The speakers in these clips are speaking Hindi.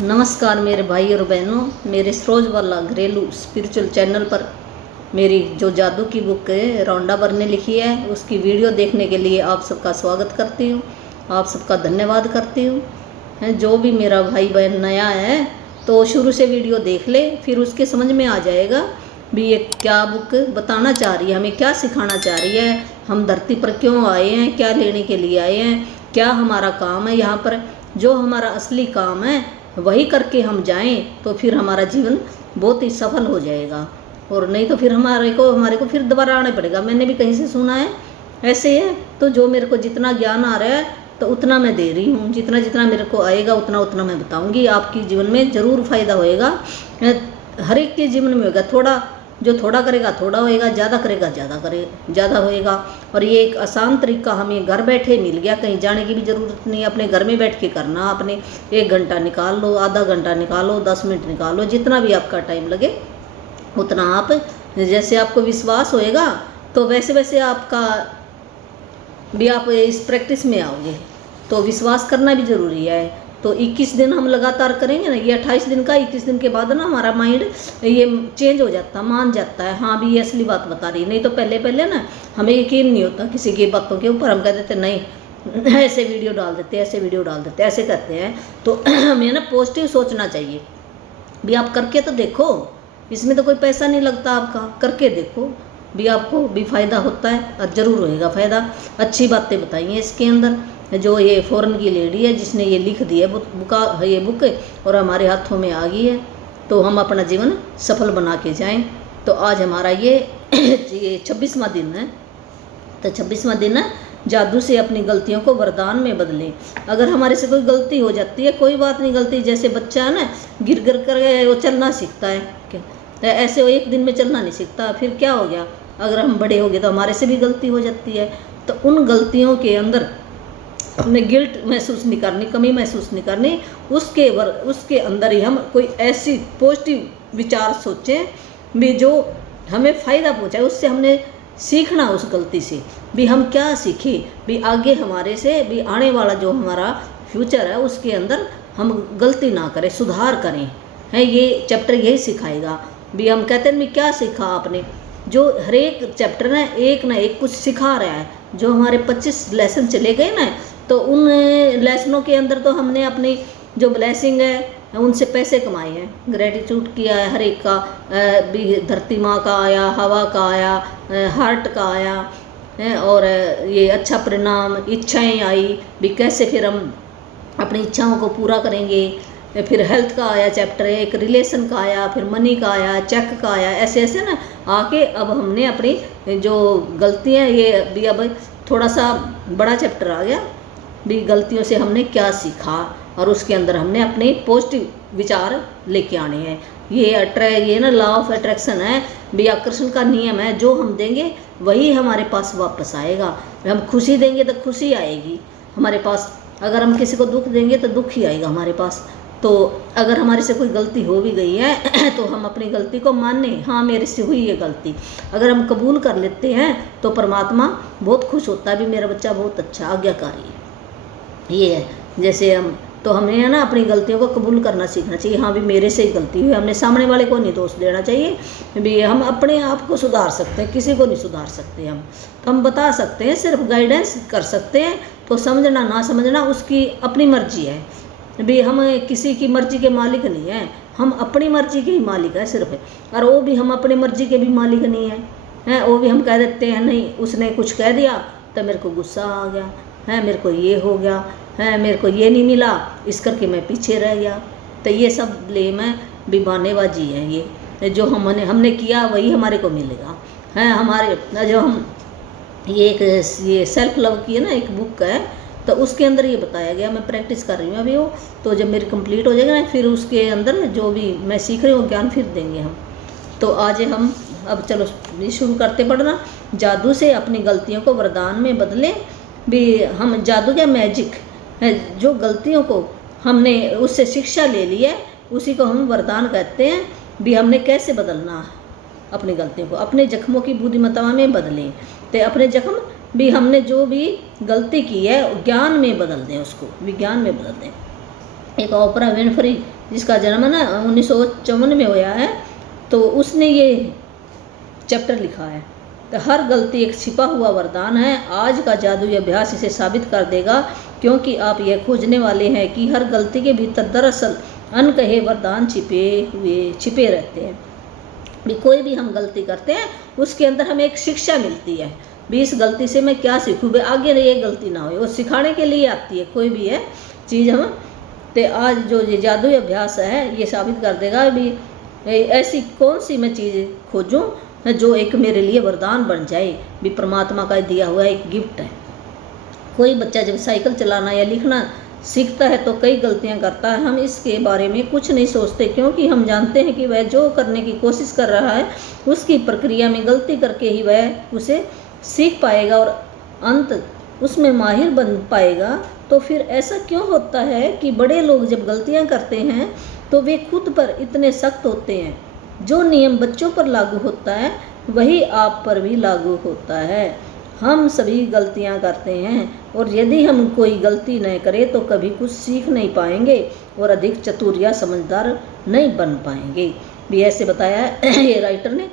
नमस्कार मेरे भाई और बहनों, मेरे सरोजवाला घरेलू स्पिरिचुअल चैनल पर मेरी जो जादू की बुक है रौंडाबर ने लिखी है उसकी वीडियो देखने के लिए आप सबका स्वागत करती हूँ। आप सबका धन्यवाद करती हूँ। जो भी मेरा भाई बहन नया है तो शुरू से वीडियो देख ले, फिर उसके समझ में आ जाएगा भी ये क्या बुक बताना चाह रही है, हमें क्या सिखाना चाह रही है, हम धरती पर क्यों आए हैं, क्या लेने के लिए आए हैं, क्या हमारा काम है यहाँ पर। जो हमारा असली काम है वही करके हम जाएं तो फिर हमारा जीवन बहुत ही सफल हो जाएगा, और नहीं तो फिर हमारे को फिर दोबारा आना पड़ेगा। मैंने भी कहीं से सुना है ऐसे है। तो जो मेरे को जितना ज्ञान आ रहा है तो उतना मैं दे रही हूँ, जितना जितना मेरे को आएगा उतना उतना मैं बताऊँगी। आपकी जीवन में ज़रूर फ़ायदा होएगा, हर एक के जीवन में होगा। थोड़ा जो थोड़ा करेगा थोड़ा होएगा, ज़्यादा करेगा ज़्यादा होएगा। और ये एक आसान तरीका हमें घर बैठे मिल गया, कहीं जाने की भी ज़रूरत नहीं, अपने घर में बैठ के करना। आपने 1 घंटा निकाल लो, आधा घंटा निकालो, 10 मिनट निकालो, जितना भी आपका टाइम लगे उतना आप, जैसे आपको विश्वास होएगा तो वैसे वैसे आपका भी आप इस प्रैक्टिस में आओगे। तो विश्वास करना भी ज़रूरी है। तो 21 दिन हम लगातार करेंगे ना, ये 28 दिन का, 21 दिन के बाद ना हमारा माइंड ये चेंज हो जाता, मान जाता है हाँ भी ये असली बात बता रही है। नहीं तो पहले ना हमें यकीन नहीं होता किसी की बातों के ऊपर, हम कह देते नहीं ऐसे वीडियो डाल देते, ऐसे करते हैं। तो हमें ना पॉजिटिव सोचना चाहिए भी। आप करके तो देखो, इसमें तो कोई पैसा नहीं लगता आपका, करके देखो भी, आपको भी फ़ायदा होता है और ज़रूर होएगा फ़ायदा। अच्छी बातें बताइए इसके अंदर। जो ये फॉरेन की लेडी है जिसने ये लिख दी है ये बुक और हमारे हाथों में आ गई है, तो हम अपना जीवन सफल बना के जाएं। तो आज हमारा ये 26वां दिन है। तो 26वां दिन है, जादू से अपनी गलतियों को वरदान में बदलें। अगर हमारे से कोई गलती हो जाती है, कोई बात नहीं, गलती जैसे बच्चा है ना, गिर कर वो चलना सीखता है, क्या ऐसे वो 1 दिन में चलना नहीं सीखता। फिर क्या हो गया, अगर हम बड़े हो गए तो हमारे से भी गलती हो जाती है। तो उन गलतियों के अंदर हमने गिल्ट महसूस नहीं करनी, कमी महसूस नहीं करनी। उसके अंदर ही हम कोई ऐसी पॉजिटिव विचार सोचें भी जो हमें फ़ायदा पहुँचाए। उससे हमने सीखना, उस गलती से भी हम क्या सीखे भी, आगे हमारे से भी आने वाला जो हमारा फ्यूचर है उसके अंदर हम गलती ना करें, सुधार करें। है ये चैप्टर यही सिखाएगा भी। हम कहते हैं भी क्या सीखा आपने, जो हर एक चैप्टर ना एक कुछ सिखा रहा है। जो हमारे 25 लेसन चले गए ना, तो उन लेसनों के अंदर तो हमने अपनी जो ब्लेसिंग है उनसे पैसे कमाए हैं, ग्रेटिट्यूड किया है हर एक का। भी धरती माँ का आया, हवा का आया, हार्ट का आया है, और ये अच्छा परिणाम, इच्छाएं आई भी, कैसे फिर हम अपनी इच्छाओं को पूरा करेंगे। फिर हेल्थ का आया चैप्टर, एक रिलेशन का आया, फिर मनी का आया, चेक का आया, ऐसे ऐसे ना आके अब हमने अपनी जो गलतियाँ ये भी, अब थोड़ा सा बड़ा चैप्टर आ गया भी, गलतियों से हमने क्या सीखा, और उसके अंदर हमने अपने पॉजिटिव विचार लेके आने हैं। ये ना लॉ ऑफ अट्रैक्शन है भी, आकर्षण का नियम है। जो हम देंगे वही हमारे पास वापस आएगा। हम खुशी देंगे तो खुशी आएगी हमारे पास, अगर हम किसी को दुख देंगे तो दुख ही आएगा हमारे पास। तो अगर हमारे से कोई गलती हो भी गई है तो हम अपनी गलती को माने, हाँ मेरे से हुई ये गलती, अगर हम कबूल कर लेते हैं तो परमात्मा बहुत खुश होता है भी, मेरा बच्चा बहुत अच्छा आज्ञाकारी है। ये है जैसे हमें है ना अपनी गलतियों को कबूल करना सीखना चाहिए। हाँ भी मेरे से ही गलती हुई, हमने सामने वाले को नहीं दोष देना चाहिए भी। हम अपने आप को सुधार सकते हैं, किसी को नहीं सुधार सकते हम। तो हम बता सकते हैं, सिर्फ गाइडेंस कर सकते हैं। तो समझना ना समझना उसकी अपनी मर्जी है भी, हम किसी की मर्जी के मालिक नहीं है, हम अपनी मर्जी के ही मालिक है सिर्फ। और वो भी हम अपनी मर्जी के भी मालिक नहीं है, वो भी हम कह देते हैं नहीं, उसने कुछ कह दिया तो मेरे को गुस्सा आ गया है, मेरे को ये हो गया है, मेरे को ये नहीं मिला, इस करके मैं पीछे रह गया। तो ये सब ब्लेम है भी, बहानेबाजी है। ये जो हमने किया वही हमारे को मिलेगा है। हमारे जो हम ये सेल्फ लव की है ना एक बुक है, तो उसके अंदर ये बताया गया, मैं प्रैक्टिस कर रही हूँ अभी वो। तो जब मेरी कंप्लीट हो जाएगा ना, फिर उसके अंदर जो भी मैं सीख रही हूँ ज्ञान फिर देंगे हम। तो आज हम अब चलो शुरू करते पढ़ना। जादू से अपनी गलतियों को वरदान में बदलें भी। हम जादू क्या मैजिक है, जो गलतियों को हमने उससे शिक्षा ले ली है उसी को हम वरदान कहते हैं भी। हमने कैसे बदलना अपनी गलतियों को, अपने जख्मों की बुद्धिमत्ता में बदलें। तो अपने जख्म भी हमने जो भी गलती की है ज्ञान में बदल दें, उसको विज्ञान में बदल दें। एक ओपरा विनफ्री जिसका जन्म ना 1954 में हुआ है, तो उसने ये चैप्टर लिखा है। तो हर गलती एक छिपा हुआ वरदान है। आज का जादुई अभ्यास इसे साबित कर देगा, क्योंकि आप यह खोजने वाले हैं कि हर गलती के भीतर दरअसल अनकहे वरदान छिपे रहते हैं। भी कोई भी हम गलती करते हैं उसके अंदर हमें एक शिक्षा मिलती है, भी इस गलती से मैं क्या सीखूँ, भी आगे ये गलती ना हो, वो सिखाने के लिए आती है कोई भी है चीज़। हम तो आज जो ये जादुई अभ्यास है ये साबित कर देगा भी ऐसी कौन सी मैं चीज़ खोजूं जो एक मेरे लिए वरदान बन जाए, भी परमात्मा का दिया हुआ एक गिफ्ट है। कोई बच्चा जब साइकिल चलाना या लिखना सीखता है तो कई गलतियां करता है। हम इसके बारे में कुछ नहीं सोचते, क्योंकि हम जानते हैं कि वह जो करने की कोशिश कर रहा है उसकी प्रक्रिया में गलती करके ही वह उसे सीख पाएगा और अंत उसमें माहिर बन पाएगा। तो फिर ऐसा क्यों होता है कि बड़े लोग जब गलतियां करते हैं तो वे खुद पर इतने सख्त होते हैं? जो नियम बच्चों पर लागू होता है वही आप पर भी लागू होता है। हम सभी गलतियां करते हैं, और यदि हम कोई गलती न करें तो कभी कुछ सीख नहीं पाएंगे और अधिक चतुर या समझदार नहीं बन पाएंगे। भी ऐसे बताया है ये राइटर ने।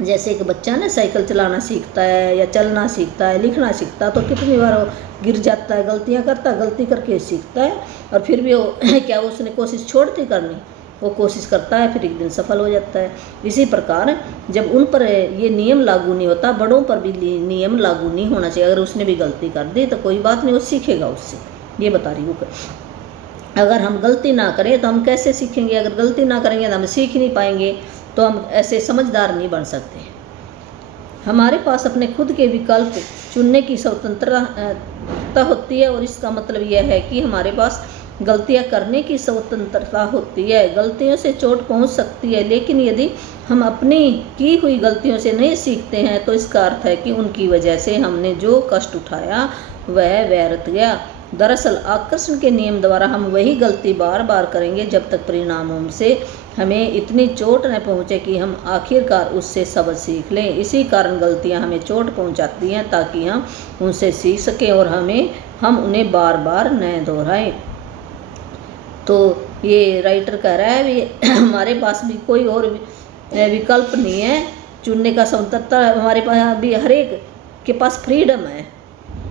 जैसे एक बच्चा ना साइकिल चलाना सीखता है या चलना सीखता है, लिखना सीखता है, तो कितनी बार वो गिर जाता है, गलतियां करता है, गलती करके सीखता है, और फिर भी वो क्या उसने कोशिश छोड़ती करनी, वो कोशिश करता है, फिर एक दिन सफल हो जाता है। इसी प्रकार जब उन पर ये नियम लागू नहीं होता, बड़ों पर भी नियम लागू नहीं होना चाहिए। अगर उसने भी गलती कर दी तो कोई बात नहीं, वो सीखेगा उससे, ये बता रही हूँ। अगर हम गलती ना करें तो हम कैसे सीखेंगे? अगर गलती ना करेंगे तो हम सीख ही नहीं पाएंगे, तो हम ऐसे समझदार नहीं बन सकते। हमारे पास अपने खुद के विकल्प चुनने की स्वतंत्रता होती है, और इसका मतलब यह है कि हमारे पास गलतियां करने की स्वतंत्रता होती है। गलतियों से चोट पहुंच सकती है, लेकिन यदि हम अपनी की हुई गलतियों से नहीं सीखते हैं तो इसका अर्थ है कि उनकी वजह से हमने जो कष्ट उठाया वह व्यर्थ गया। दरअसल आकर्षण के नियम द्वारा हम वही गलती बार बार करेंगे जब तक परिणामों से हमें इतनी चोट न पहुंचे कि हम आखिरकार उससे सबक सीख लें। इसी कारण गलतियां हमें चोट पहुंचाती हैं, ताकि हम उनसे सीख सकें और हम उन्हें बार बार न दोहराएं। तो ये राइटर कह रहा है भी हमारे पास भी कोई और विकल्प नहीं है चुनने का, स्वतंत्रता हमारे पास भी, हर एक के पास फ्रीडम है।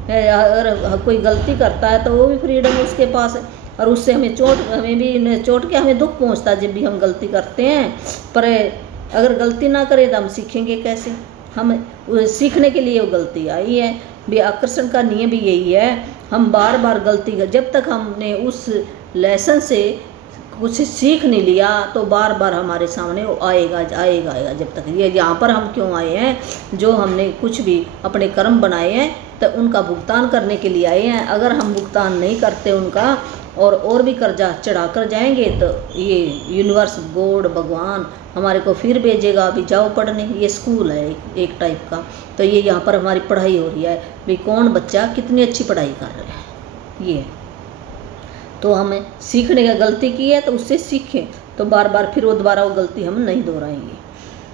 अगर कोई गलती करता है तो वो भी फ्रीडम उसके पास है, और उससे हमें चोट के हमें दुख पहुंचता है जब भी हम गलती करते हैं। पर अगर गलती ना करें तो हम सीखेंगे कैसे? हम सीखने के लिए वो गलती आई है। भी आकर्षण का नियम भी यही है, हम बार बार गलती कर, जब तक हमने उस लेसन से कुछ सीख नहीं लिया तो बार बार हमारे सामने वो आएगा। जब तक ये यहाँ पर हम क्यों आए हैं, जो हमने कुछ भी अपने कर्म बनाए हैं तो उनका भुगतान करने के लिए आए हैं। अगर हम भुगतान नहीं करते उनका और भी कर्जा चढ़ा कर जाएंगे तो ये यूनिवर्स, गॉड, भगवान हमारे को फिर भेजेगा, अभी जाओ पढ़ने। ये स्कूल है एक टाइप का, तो ये यहाँ पर हमारी पढ़ाई हो रही है भी कौन बच्चा कितनी अच्छी पढ़ाई कर रहा है। ये तो हमें सीखने का, गलती की है तो उससे सीखें, तो बार बार फिर वो दोबारा वो गलती हम नहीं दोहराएंगे।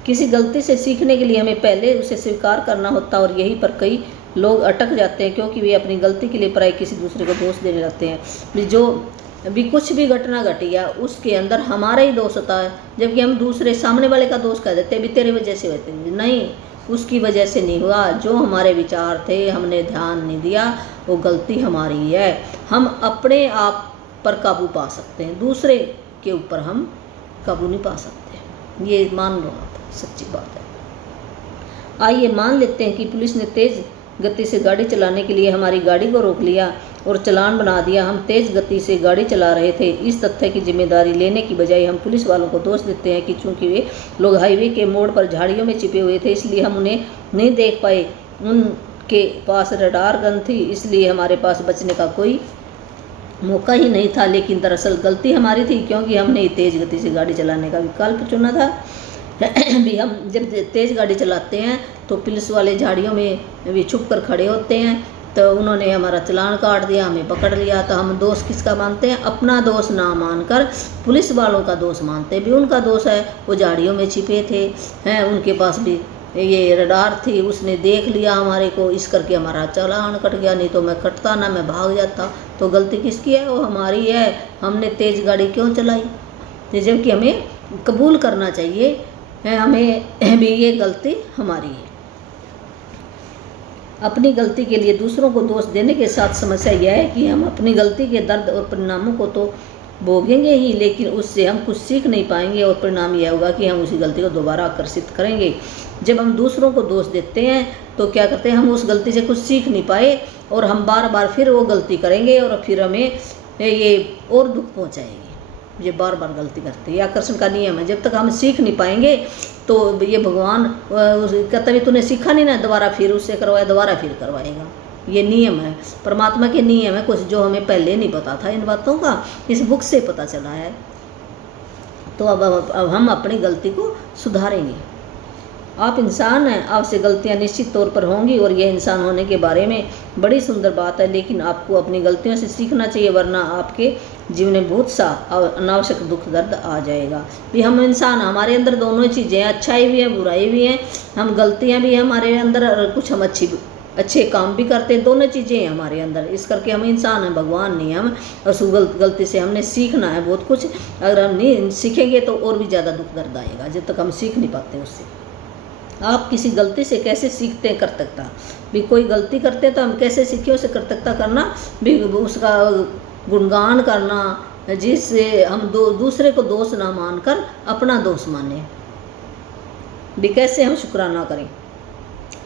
किसी गलती से सीखने के लिए हमें पहले उसे स्वीकार करना होता है, और यहीं पर कई लोग अटक जाते हैं, क्योंकि वे अपनी गलती के लिए प्राय किसी दूसरे को दोष देने लगते हैं। जो भी कुछ भी घटना घटी है उसके अंदर हमारा ही दोष होता है, जबकि हम दूसरे सामने वाले का दोष कह देते हैं, भी तेरे वजह से होते हैं। नहीं, उसकी वजह से नहीं हुआ, जो हमारे विचार थे हमने ध्यान नहीं दिया, वो गलती हमारी है। हम अपने आप पर काबू पा सकते हैं, दूसरे के ऊपर हम काबू नहीं पा सकते। ये मान लो आप, सच्ची बात है। आइए मान लेते हैं कि पुलिस ने तेज़ गति से गाड़ी चलाने के लिए हमारी गाड़ी को रोक लिया और चालान बना दिया। हम तेज़ गति से गाड़ी चला रहे थे। इस तथ्य की जिम्मेदारी लेने की बजाय हम पुलिस वालों को दोष देते हैं कि चूंकि वे लोग हाईवे के मोड़ पर झाड़ियों में छिपे हुए थे इसलिए हम उन्हें नहीं देख पाए। उनके पास रडार गन थी, इसलिए हमारे पास बचने का कोई मौका ही नहीं था। लेकिन दरअसल गलती हमारी थी, क्योंकि हमने तेज़ गति से गाड़ी चलाने का विकल्प चुना था। भी हम जब तेज़ गाड़ी चलाते हैं तो पुलिस वाले झाड़ियों में भी छुप कर खड़े होते हैं, तो उन्होंने हमारा चालान काट दिया, हमें पकड़ लिया, तो हम दोष किसका मानते हैं? अपना दोष ना मानकर पुलिस वालों का दोष मानते हैं। भी उनका दोष है, वो झाड़ियों में छिपे थे, हैं, उनके पास भी ये रडार थी, उसने देख लिया हमारे को, इस करके हमारा चालान कट गया। नहीं तो मैं कटता ना, मैं भाग जाता। तो गलती किसकी है? वो हमारी है। हमने तेज़ गाड़ी क्यों चलाई? तो जबकि हमें कबूल करना चाहिए हमें भी ये गलती हमारी है। अपनी गलती के लिए दूसरों को दोष देने के साथ समस्या यह है कि हम अपनी गलती के दर्द और परिणामों को तो भोगेंगे ही, लेकिन उससे हम कुछ सीख नहीं पाएंगे और परिणाम यह होगा कि हम उसी गलती को दोबारा आकर्षित करेंगे। जब हम दूसरों को दोष देते हैं तो क्या करते हैं, हम उस गलती से कुछ सीख नहीं पाए और हम बार बार फिर वो गलती करेंगे और फिर हमें ये और दुख पहुँचाएगी। ये बार बार गलती करते हैं, ये आकर्षण का नियम है। जब तक हम सीख नहीं पाएंगे तो ये भगवान कहता भी तूने सीखा नहीं ना, दोबारा फिर उससे करवाया, दोबारा फिर करवाएगा। ये नियम है, परमात्मा के नियम है, कुछ जो हमें पहले नहीं पता था। इन बातों का इस बुक से पता चला है। तो अब हम अपनी गलती को सुधारेंगे। आप इंसान हैं, आपसे गलतियां निश्चित तौर पर होंगी और यह इंसान होने के बारे में बड़ी सुंदर बात है, लेकिन आपको अपनी गलतियों से सीखना चाहिए, वरना आपके जीवन में बहुत सा अनावश्यक दुख दर्द आ जाएगा। भी हम इंसान, हमारे अंदर दोनों चीज़ें हैं, अच्छाई भी है बुराई भी है, हम गलतियां भी हैं हमारे अंदर और कुछ हम अच्छे काम भी करते हैं, दोनों चीज़ें हैं हमारे अंदर। इस करके हम इंसान हैं, भगवान नहीं हम। और उस गलती से हमने सीखना है बहुत कुछ। अगर हम नहीं सीखेंगे तो और भी ज़्यादा दुख दर्द आएगा, जब तक हम सीख नहीं पाते उससे। आप किसी गलती से कैसे सीखते हैं कृतज्ञता? भी कोई गलती करते हैं तो हम कैसे सीखें उसे कृतज्ञता करना, भी उसका गुणगान करना, जिससे हम दूसरे को दोष ना मानकर अपना दोष माने। भी कैसे हम शुक्राना करें,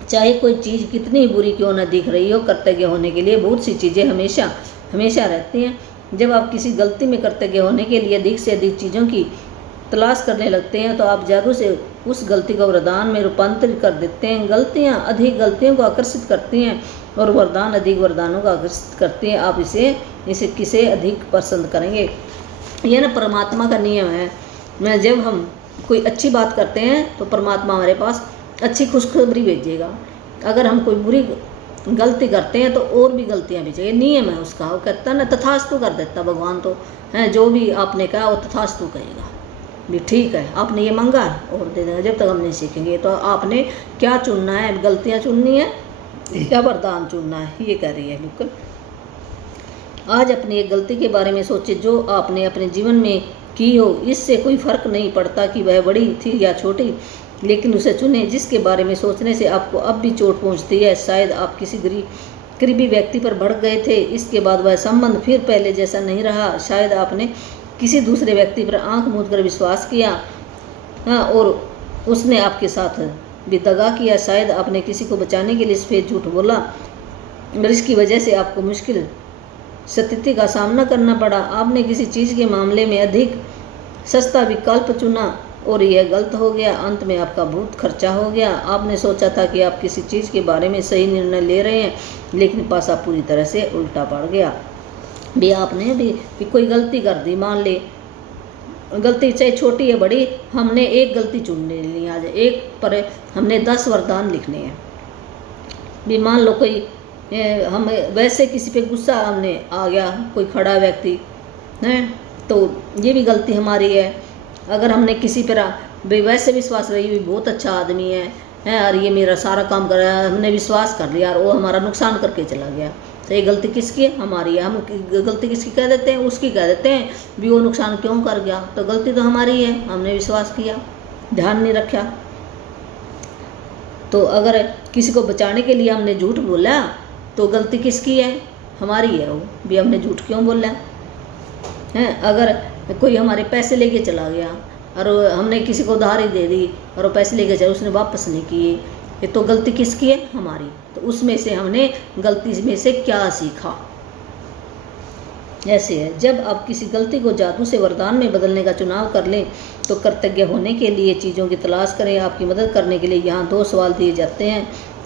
चाहे कोई चीज़ कितनी बुरी क्यों न दिख रही हो। कृतज्ञ होने के लिए बहुत सी चीज़ें हमेशा हमेशा रहती हैं। जब आप किसी गलती में कृतज्ञ होने के लिए अधिक से अधिक चीज़ों की तलाश करने लगते हैं तो आप जादू से उस गलती को वरदान में रूपांतरित कर देते हैं। गलतियां अधिक गलतियों को आकर्षित करती हैं और वरदान अधिक वरदानों को आकर्षित करती हैं। आप इसे किसे अधिक पसंद करेंगे? यह ना परमात्मा का नियम है। जब हम कोई अच्छी बात करते हैं तो परमात्मा हमारे पास अच्छी खुशखबरी भेजेगा। अगर हम कोई बुरी गलती करते हैं तो और भी गलतियां भेजेगा, नियम है उसका। वो कहता है ना, तथास्तु कर देता भगवान। तो है जो भी आपने कहा वो तथास्तु कहेगा। भी ठीक है, आपने ये मांगा और दे देगा। जब तक हम नहीं सीखेंगे तो आपने क्या चुनना है, गलतियां चुननी है या वरदान चुनना है, ये कह रही है बिल्कुल। आज अपनी एक गलती के बारे में सोचे जो आपने अपने जीवन में की हो। इससे कोई फर्क नहीं पड़ता कि वह बड़ी थी या छोटी, लेकिन उसे चुने जिसके बारे में सोचने से आपको अब भी चोट पहुंचती है। शायद आप किसी करीबी व्यक्ति पर भड़क गए थे, इसके बाद वह संबंध फिर पहले जैसा नहीं रहा। शायद आपने किसी दूसरे व्यक्ति पर आंख मूंद कर विश्वास किया और उसने आपके साथ भी दगा किया। शायद आपने किसी को बचाने के लिए सफेद झूठ बोला और इसकी वजह से आपको मुश्किल स्थिति का सामना करना पड़ा। आपने किसी चीज़ के मामले में अधिक सस्ता विकल्प चुना और यह गलत हो गया। अंत में आपका बहुत खर्चा हो गया। आपने सोचा था कि आप किसी चीज़ के बारे में सही निर्णय ले रहे हैं, लेकिन पासा पूरी तरह से उल्टा पड़ गया। भी आपने भी कोई गलती कर दी, मान ले गलती चाहे छोटी है बड़ी, हमने एक गलती चुनने ली। आज एक पर हमने 10 वरदान लिखने हैं। भी मान लो कोई हम वैसे किसी पे गुस्सा हमने आ गया, कोई खड़ा व्यक्ति है, तो ये भी गलती हमारी है। अगर हमने किसी पर वैसे विश्वास रही भी बहुत अच्छा आदमी है और ये मेरा सारा काम कर रहा है, हमने विश्वास कर लिया और वो हमारा नुकसान करके चला गया, तो ये गलती किसकी है? हमारी है। हम गलती किसकी कह देते हैं? उसकी कह देते हैं। भी वो नुकसान क्यों कर गया? तो गलती तो हमारी है, हमने विश्वास किया, ध्यान नहीं रखा। तो अगर किसी को बचाने के लिए हमने झूठ बोला तो गलती किसकी है? हमारी है। वो भी हमने झूठ क्यों बोला है? अगर कोई हमारे पैसे लेके चला गया और हमने किसी को उधारी दे दी और वो पैसे लेके चला, उसने वापस नहीं किए, ये तो गलती किसकी है? हमारी। तो उसमें से हमने गलती में से क्या सीखा? ऐसे है, जब आप किसी गलती को जादू से वरदान में बदलने का चुनाव कर लें तो कृतज्ञ होने के लिए चीज़ों की तलाश करें। आपकी मदद करने के लिए यहाँ 2 सवाल दिए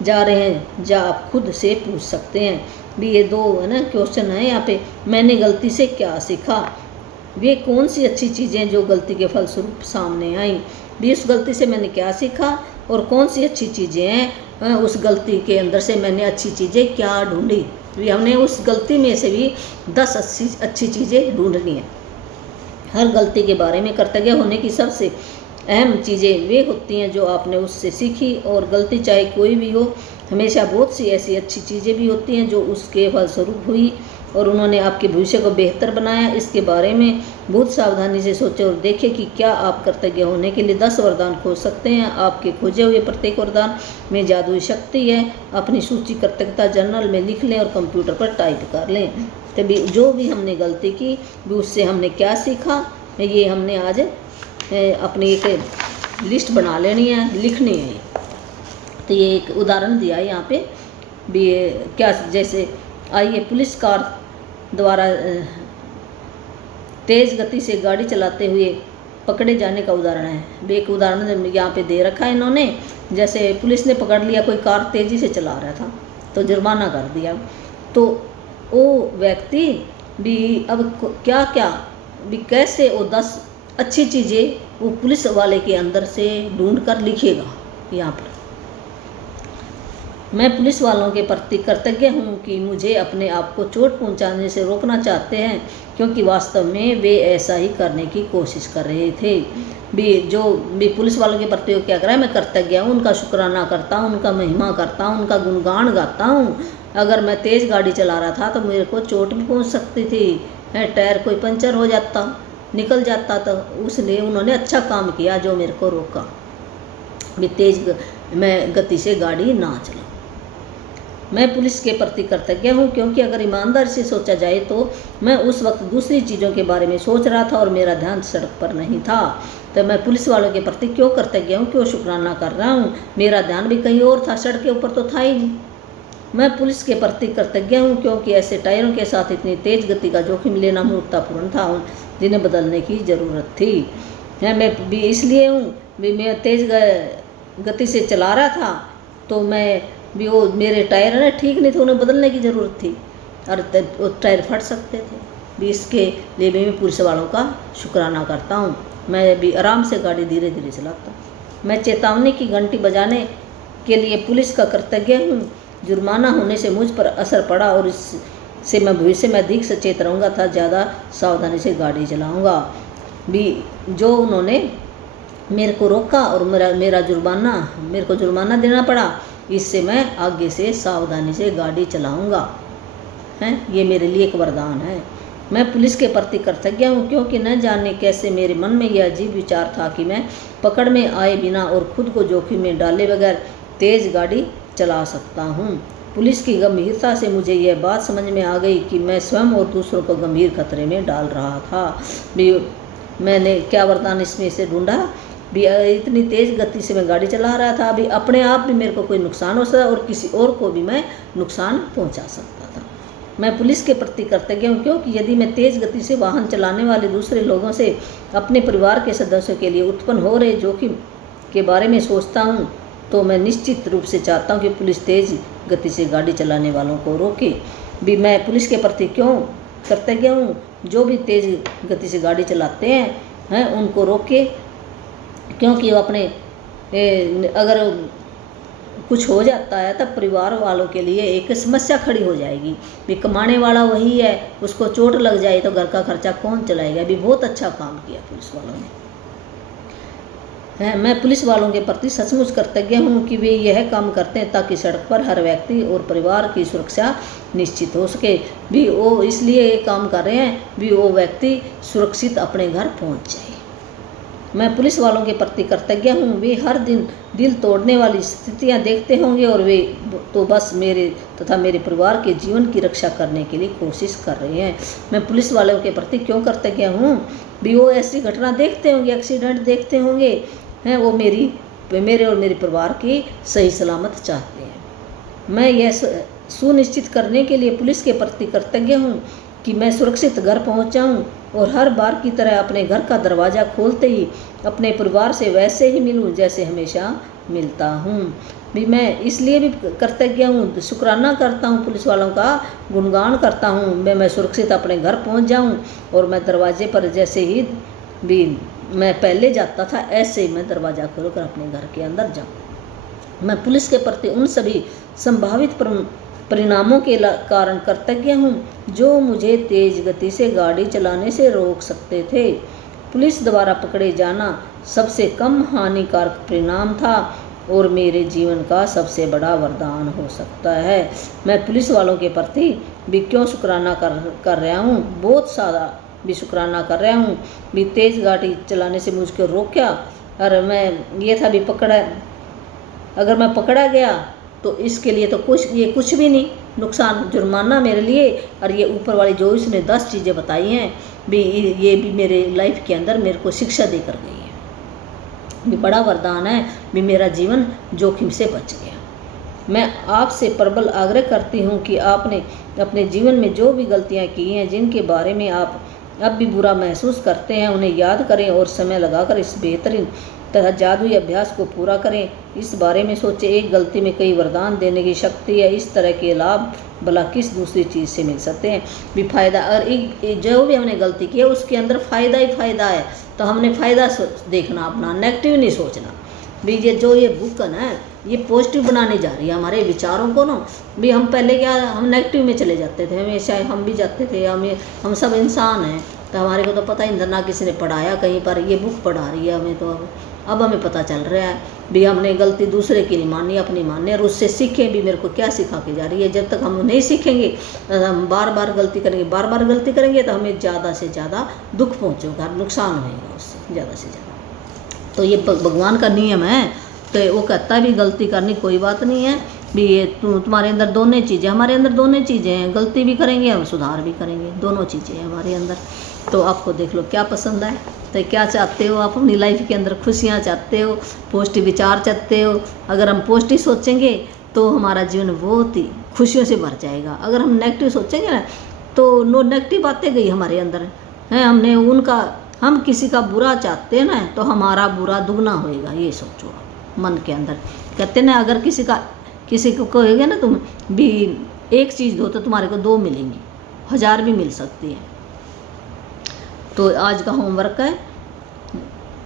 जा रहे हैं, जो आप खुद से पूछ सकते हैं। भी ये 2 है ना क्वेश्चन है यहाँ पे। मैंने गलती से क्या सीखा? वे कौन सी अच्छी चीज़ें जो गलती के फलस्वरूप सामने आई? भी उस गलती से मैंने क्या सीखा और कौन सी अच्छी चीज़ें हैं? उस गलती के अंदर से मैंने अच्छी चीज़ें क्या ढूंढी? भी हमने उस गलती में से भी 10 अच्छी चीज़ें ढूंढनी है। हर गलती के बारे में कृतज्ञ होने की सबसे अहम चीज़ें वे होती हैं जो आपने उससे सीखी। और गलती चाहे कोई भी हो, हमेशा बहुत सी ऐसी अच्छी चीज़ें भी होती हैं जो उसके फलस्वरूप हुई। और उन्होंने आपके भविष्य को बेहतर बनाया। इसके बारे में बहुत सावधानी से सोचें और देखें कि क्या आप कृतज्ञ होने के लिए 10 वरदान खोज सकते हैं। आपके खोजे हुए प्रत्येक वरदान में जादुई शक्ति है। अपनी सूची कृतज्ञता जर्नल में लिख लें और कंप्यूटर पर टाइप कर लें। तभी जो भी हमने गलती की भी उससे हमने क्या सीखा, ये हमने आज अपनी एक लिस्ट बना लेनी है, लिखनी है। तो ये एक उदाहरण दिया है यहाँ पे भी, क्या जैसे आइए पुलिस कार द्वारा तेज़ गति से गाड़ी चलाते हुए पकड़े जाने का उदाहरण है। एक उदाहरण यहाँ पे दे रखा है इन्होंने। जैसे पुलिस ने पकड़ लिया, कोई कार तेज़ी से चला रहा था तो जुर्माना कर दिया, तो वो व्यक्ति भी अब क्या क्या भी कैसे वो 10 अच्छी चीज़ें वो पुलिस वाले के अंदर से ढूंढ कर लिखेगा। यहाँ पर मैं पुलिस वालों के प्रति कृतज्ञ हूँ कि मुझे अपने आप को चोट पहुँचाने से रोकना चाहते हैं, क्योंकि वास्तव में वे ऐसा ही करने की कोशिश कर रहे थे। जो भी पुलिस वालों के प्रति वो क्या कर रहा है, मैं कृतज्ञ हूँ, उनका शुक्राना करता हूँ, उनका महिमा करता हूँ, उनका गुणगान गाता हूँ। अगर मैं तेज़ गाड़ी चला रहा था तो मेरे को चोट भी पहुँच सकती थी, टायर कोई पंचर हो जाता, निकल जाता, तो उसलिए उन्होंने अच्छा काम किया जो मेरे को रोका भी तेज़ मैं गति से गाड़ी ना चलाऊं। मैं पुलिस के प्रति कृतज्ञ हूँ, क्योंकि अगर ईमानदारी से सोचा जाए तो मैं उस वक्त दूसरी चीज़ों के बारे में सोच रहा था और मेरा ध्यान सड़क पर नहीं था। तो मैं पुलिस वालों के प्रति क्यों कृतज्ञ हूँ, क्यों शुक्राना कर रहा हूँ, मेरा ध्यान भी कहीं और था, सड़क के ऊपर तो था ही नहीं। मैं पुलिस के प्रति कृतज्ञ हूँ, क्योंकि ऐसे टायरों के साथ इतनी तेज़ गति का जोखिम लेना मूर्खतापूर्ण था, जिन्हें बदलने की ज़रूरत थी। मैं भी इसलिए हूँ भी मैं तेज़ गति से चला रहा था तो मैं भी वो मेरे टायर है ना ठीक नहीं थे, उन्हें बदलने की ज़रूरत थी और टायर फट सकते थे भी। इसके लिए भी मैं पुलिस वालों का शुक्राना करता हूँ। मैं भी आराम से गाड़ी धीरे धीरे चलाता हूँ। मैं चेतावनी की घंटी बजाने के लिए पुलिस का कृतज्ञ हूँ। जुर्माना होने से मुझ पर असर पड़ा और इससे मैं भविष्य में अधिक सचेत रहूँगा था, ज़्यादा सावधानी से गाड़ी चलाऊँगा भी। जो उन्होंने मेरे को रोका और मेरा जुर्माना देना पड़ा, इससे मैं आगे से सावधानी से गाड़ी चलाऊँगा, हैं, ये मेरे लिए एक वरदान है। मैं पुलिस के प्रति कृतज्ञ हूँ, क्योंकि न जाने कैसे मेरे मन में यह अजीब विचार था कि मैं पकड़ में आए बिना और खुद को जोखिम में डाले बगैर तेज़ गाड़ी चला सकता हूँ। पुलिस की गंभीरता से मुझे यह बात समझ में आ गई कि मैं स्वयं और दूसरों को गंभीर खतरे में डाल रहा था भी। मैंने क्या वरदान इसमें से ढूंढा भी, इतनी तेज़ गति से मैं गाड़ी चला रहा था, अभी अपने आप भी मेरे को कोई नुकसान हो सकता और किसी और को भी मैं नुकसान पहुंचा सकता था। मैं पुलिस के प्रति कृतज्ञ हूँ, क्योंकि यदि मैं तेज़ गति से वाहन चलाने वाले दूसरे लोगों से अपने परिवार के सदस्यों के लिए उत्पन्न हो रहे जोखिम के बारे में सोचता हूँ तो मैं निश्चित रूप से चाहता हूँ कि पुलिस तेज़ गति से गाड़ी चलाने वालों को रोके भी। मैं पुलिस के प्रति क्यों कृतज्ञ हूँ, जो भी तेज़ गति से गाड़ी चलाते हैं उनको रोके, क्योंकि वो अपने अगर कुछ हो जाता है तब परिवार वालों के लिए एक समस्या खड़ी हो जाएगी भी। कमाने वाला वही है, उसको चोट लग जाए तो घर का खर्चा कौन चलाएगा भी। बहुत अच्छा काम किया पुलिस वालों ने। मैं पुलिस वालों के प्रति सचमुच कृतज्ञ हूँ कि वे यह काम करते हैं ताकि सड़क पर हर व्यक्ति और परिवार की सुरक्षा निश्चित हो सके भी। वो इसलिए ये काम कर रहे हैं भी वो व्यक्ति सुरक्षित अपने घर पहुँच जाए। मैं पुलिस वालों के प्रति कृतज्ञ हूँ, वे हर दिन दिल तोड़ने वाली स्थितियाँ देखते होंगे और वे तो बस मेरे तथा मेरे परिवार के जीवन की रक्षा करने के लिए कोशिश कर रहे हैं। मैं पुलिस वालों के प्रति क्यों कृतज्ञ हूँ भी, वो ऐसी घटना देखते होंगे, एक्सीडेंट देखते होंगे हैं, वो मेरे और मेरे परिवार की सही सलामत चाहते हैं। मैं यह सुनिश्चित करने के लिए पुलिस के प्रति कृतज्ञ हूँ कि मैं सुरक्षित घर पहुँच जाऊँ और हर बार की तरह अपने घर का दरवाज़ा खोलते ही अपने परिवार से वैसे ही मिलूँ जैसे हमेशा मिलता हूँ भी। मैं इसलिए भी कृतज्ञ हूँ, शुक्राना करता हूँ, पुलिस वालों का गुणगान करता हूँ मैं सुरक्षित अपने घर पहुँच जाऊँ और मैं दरवाजे पर जैसे ही भी मैं पहले जाता था ऐसे ही मैं दरवाज़ा खोलकर अपने घर के अंदर जाऊँ। मैं पुलिस के प्रति उन सभी संभावित परिणामों के कारण कृतज्ञ हूँ जो मुझे तेज़ गति से गाड़ी चलाने से रोक सकते थे। पुलिस द्वारा पकड़े जाना सबसे कम हानिकारक परिणाम था और मेरे जीवन का सबसे बड़ा वरदान हो सकता है। मैं पुलिस वालों के प्रति भी क्यों शुक्राना कर रहा हूँ, बहुत सारा भी शुक्राना कर रहा हूँ। भी तेज़ गाड़ी चलाने से मुझको रोका, और मैं ये था भी अगर मैं पकड़ा गया तो इसके लिए तो ये कुछ भी नहीं, नुकसान जुर्माना मेरे लिए। और ये ऊपर वाली जो इसने 10 चीज़ें बताई हैं भी, ये भी मेरे लाइफ के अंदर मेरे को शिक्षा देकर गई है। भी बड़ा वरदान है, भी मेरा जीवन जोखिम से बच गया। मैं आपसे प्रबल आग्रह करती हूँ कि आपने अपने जीवन में जो भी गलतियाँ की हैं, जिनके बारे में आप अब भी बुरा महसूस करते हैं, उन्हें याद करें और समय लगाकर इस बेहतरीन तथा जादुई अभ्यास को पूरा करें। इस बारे में सोचें, एक गलती में कई वरदान देने की शक्ति है। इस तरह के लाभ भला किस दूसरी चीज़ से मिल सकते हैं। भी फायदा, और एक जो भी हमने गलती की है उसके अंदर फ़ायदा ही फ़ायदा है, तो हमने फ़ायदा देखना अपना, नेगेटिव नहीं सोचना। भी ये बुक है ना, ये पॉजिटिव बनाने जा रही है हमारे विचारों को ना। भी हम पहले क्या, हम नेगेटिव में चले जाते थे, हमेशा हम भी जाते थे, हम सब इंसान हैं, तो हमारे को तो पता ही नहीं, ना किसी ने पढ़ाया कहीं पर, ये बुक पढ़ा रही है हमें। तो अब हमें पता चल रहा है भी हमने गलती दूसरे की नहीं मानी, अपनी मानी, और उससे सीखें भी मेरे को क्या सिखा के जा रही है। जब तक हम नहीं सीखेंगे, हम बार बार गलती करेंगे तो हमें ज़्यादा से ज़्यादा दुख पहुँचेगा, नुकसान होगा उससे ज़्यादा से ज़्यादा। तो ये भगवान का नियम है। तो वो कहता भी गलती करनी कोई बात नहीं है, भी ये तुम्हारे अंदर दोनों चीज़ें, हमारे अंदर दोनों चीज़ें हैं, गलती भी करेंगे और सुधार भी करेंगे, दोनों चीज़ें हैं हमारे अंदर। तो आपको देख लो क्या पसंद है, तो क्या चाहते हो आप अपनी लाइफ के अंदर, खुशियाँ चाहते हो, पॉजिटिव विचार चाहते हो। अगर हम पॉजिटिव सोचेंगे तो हमारा जीवन बहुत ही खुशियों से भर जाएगा। अगर हम नेगेटिव सोचेंगे ना, तो नेगेटिव बातें गई हमारे अंदर हैं, हम किसी का बुरा चाहते हैं ना, तो हमारा बुरा दुगना होएगा, ये सोचो मन के अंदर। कहते ना, अगर किसी को कहोगे ना तुम भी एक चीज़ दो तो तुम्हारे को 2 मिलेंगी, 1000 भी मिल सकती है। तो आज का होमवर्क है,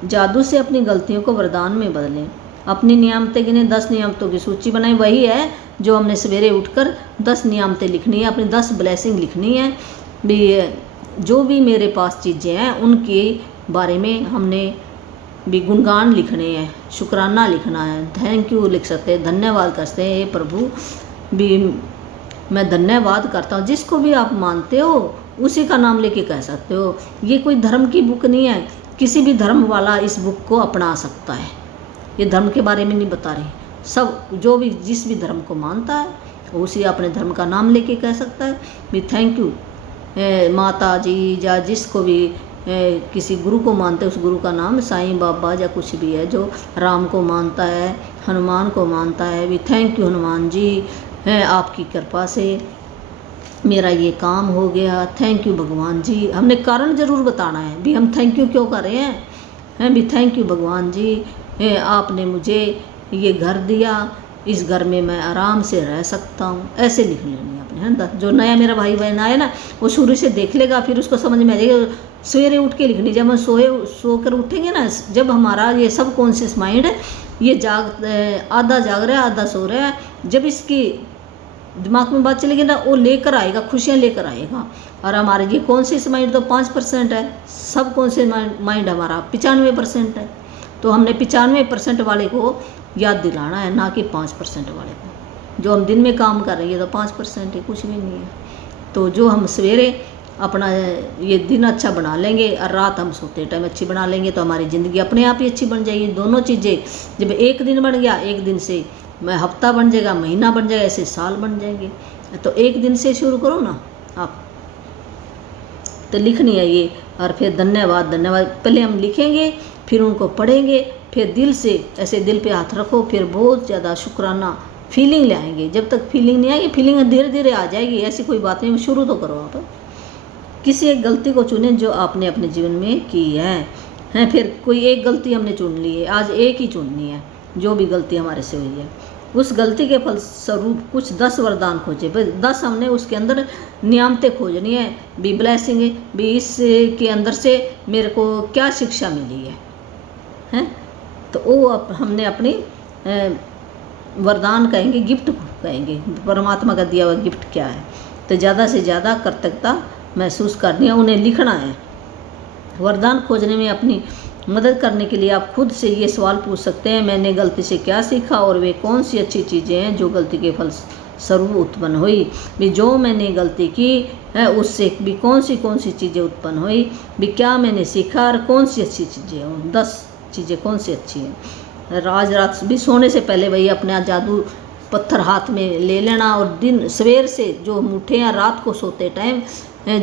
जादू से अपनी गलतियों को वरदान में बदलें। अपनी नियामतें गिने, 10 नियामतों की सूची बनाई, वही है जो हमने सवेरे उठकर 10 नियामतें लिखनी है, अपनी 10 ब्लेसिंग लिखनी है। भी जो भी मेरे पास चीज़ें हैं उनके बारे में हमने भी गुणगान लिखने हैं, शुक्राना लिखना है, थैंक यू लिख सकते हैं, धन्यवाद करते हैं, हे प्रभु भी मैं धन्यवाद करता हूँ। जिसको भी आप मानते हो उसी का नाम लेके कह सकते हो। ये कोई धर्म की बुक नहीं है, किसी भी धर्म वाला इस बुक को अपना सकता है। ये धर्म के बारे में नहीं बता रही, सब जो भी जिस भी धर्म को मानता है उसी अपने धर्म का नाम लेके कह सकता है भी थैंक यू माता जी, या जिसको भी किसी गुरु को मानते हैं उस गुरु का नाम साईं बाबा या कुछ भी है, जो राम को मानता है, हनुमान को मानता है, भी थैंक यू हनुमान जी, आपकी कृपा से मेरा ये काम हो गया, थैंक यू भगवान जी। हमने कारण ज़रूर बताना है भी हम थैंक यू क्यों कर रहे हैं भी थैंक यू भगवान जी, आपने मुझे ये घर दिया, इस घर में मैं आराम से रह सकता हूँ। ऐसे लिख लेनी अपने, है ना। जो नया मेरा भाई बहन आए ना, वो शुरू से देख लेगा, फिर उसको समझ में आ जाएगा। सवेरे उठ के लिखनी, जब हम सोकर उठेंगे ना, जब हमारा ये सब कॉन्शियस माइंड है, ये आधा जाग रहा है आधा सो रहा है, जब इसकी दिमाग में बात चलेगी ना, वो लेकर आएगा, खुशियाँ लेकर आएगा। और हमारे ये कॉन्शियस माइंड तो 5% है, सब कॉन्शियस माइंड हमारा 95% है। तो हमने 95% वाले को याद दिलाना है, ना कि 5% वाले को। जो हम दिन में काम कर रही है तो 5% है, कुछ भी नहीं है। तो जो हम सवेरे अपना ये दिन अच्छा बना लेंगे और रात हम सोते टाइम अच्छी बना लेंगे, तो हमारी ज़िंदगी अपने आप ही अच्छी बन जाएगी। दोनों चीज़ें, जब एक दिन बन गया, एक दिन से हफ्ता बन जाएगा, महीना बन जाएगा, ऐसे साल बन जाएंगे। तो एक दिन से शुरू करो ना आप। तो लिखनी है ये, और फिर धन्यवाद पहले हम लिखेंगे, फिर उनको पढ़ेंगे, फिर दिल से ऐसे दिल पे हाथ रखो, फिर बहुत ज़्यादा शुक्राना फीलिंग ले आएंगे। जब तक फीलिंग नहीं आएगी, फीलिंग धीरे धीरे आ जाएगी, ऐसी कोई बात नहीं, शुरू तो करो आप। किसी एक गलती को चुनें जो आपने अपने जीवन में की है। फिर कोई एक गलती हमने चुन ली है, आज एक ही चुननी है, जो भी गलती हमारे से हुई है। उस गलती के फलस्वरूप कुछ 10 वरदान खोजे, 10 हमने उसके अंदर नियामतें खोजनी है, भी ब्लेसिंग भी इसके अंदर से मेरे को क्या शिक्षा मिली है। तो वो हमने अपनी वरदान कहेंगे, गिफ्ट कहेंगे, परमात्मा का दिया हुआ गिफ्ट क्या है। तो ज़्यादा से ज़्यादा कृतज्ञता महसूस करनी है, उन्हें लिखना है। वरदान खोजने में अपनी मदद करने के लिए आप खुद से ये सवाल पूछ सकते हैं, मैंने गलती से क्या सीखा और वे कौन सी अच्छी चीज़ें हैं जो गलती के फल स्वरूप उत्पन्न हुई। भी जो मैंने गलती की है उससे भी कौन सी चीज़ें उत्पन्न हुई, भी क्या मैंने सीखा और कौन सी अच्छी चीज़ें हैं, 10 चीज़ें कौन सी अच्छी हैं। रात भी सोने से पहले वही अपना जादू पत्थर हाथ में ले लेना और दिन सवेर से जो हम उठे हैं रात को सोते टाइम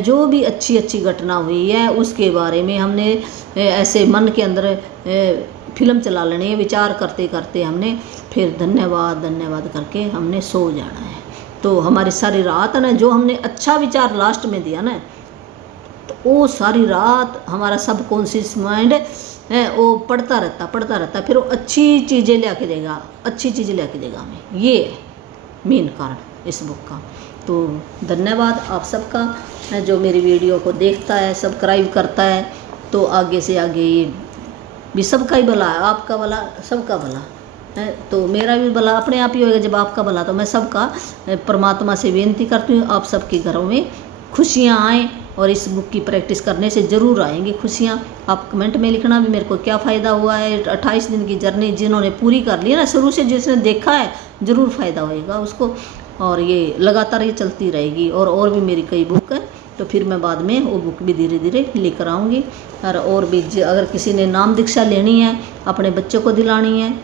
जो भी अच्छी घटना हुई है उसके बारे में हमने ऐसे मन के अंदर फिल्म चला लेनी है, विचार करते करते हमने फिर धन्यवाद करके हमने सो जाना है। तो हमारी सारी रात है ना, जो हमने अच्छा विचार लास्ट में दिया ना, तो वो सारी रात हमारा सबकॉन्शियस माइंड है वो पढ़ता रहता फिर वो अच्छी चीज़ें लेके देगा हमें। ये है मेन कारण इस बुक का। तो धन्यवाद आप सबका जो मेरी वीडियो को देखता है, सब्सक्राइब करता है। तो आगे से आगे ये भी सबका ही भला है, आपका भला सबका भला है, तो मेरा भी भला अपने आप ही होगा जब आपका भला। तो मैं सबका परमात्मा से विनती करती हूँ आप सबके घरों में खुशियाँ आएँ और इस बुक की प्रैक्टिस करने से ज़रूर आएंगी खुशियाँ। आप कमेंट में लिखना भी मेरे को क्या फ़ायदा हुआ है। 28 दिन की जर्नी जिन्होंने पूरी कर ली ना, शुरू से जिसने देखा है ज़रूर फ़ायदा होएगा उसको, और ये लगातार ये चलती रहेगी। और भी मेरी कई बुक है, तो फिर मैं बाद में वो बुक भी धीरे धीरे लेकर आऊँगी। और भी अगर किसी ने नाम दीक्षा लेनी है, अपने बच्चों को दिलानी है,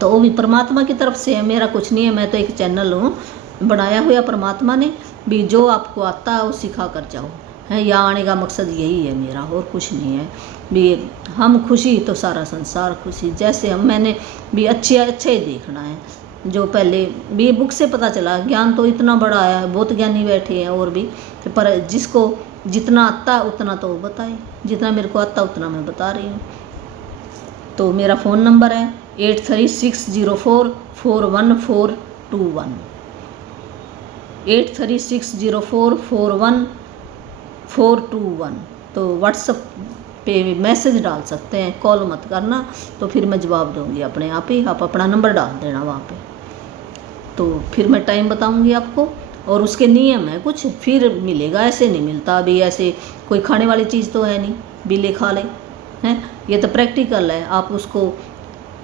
तो वो भी परमात्मा की तरफ से है, मेरा कुछ नहीं है। मैं तो एक चैनल हूँ बनाया हुआ परमात्मा ने, भी जो आपको आता है वो सिखा कर जाओ है। यहाँ आने का मकसद यही है मेरा, और कुछ नहीं है। भी हम खुशी तो सारा संसार खुशी, जैसे हम मैंने भी अच्छा ही देखना है। जो पहले भी बुक से पता चला, ज्ञान तो इतना बड़ा है, बहुत ज्ञानी बैठे हैं और भी, पर जिसको जितना आता उतना तो वो बताए, जितना मेरे को आता उतना मैं बता रही हूँ। तो मेरा फ़ोन नंबर है 8360441421 8360441421। तो व्हाट्सएप पे मैसेज डाल सकते हैं, कॉल मत करना, तो फिर मैं जवाब दूंगी अपने आप ही। आप अपना नंबर डाल देना वहाँ पे, तो फिर मैं टाइम बताऊंगी आपको। और उसके नियम है कुछ, फिर मिलेगा, ऐसे नहीं मिलता। अभी ऐसे कोई खाने वाली चीज़ तो है नहीं भी ले खा ले हैं, ये तो प्रैक्टिकल है। आप उसको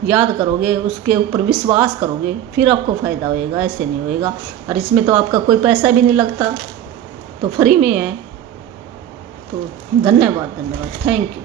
याद करोगे, उसके ऊपर विश्वास करोगे, फिर आपको फ़ायदा होएगा, ऐसे नहीं होएगा। और इसमें तो आपका कोई पैसा भी नहीं लगता, तो फ्री में है। तो धन्यवाद, थैंक यू।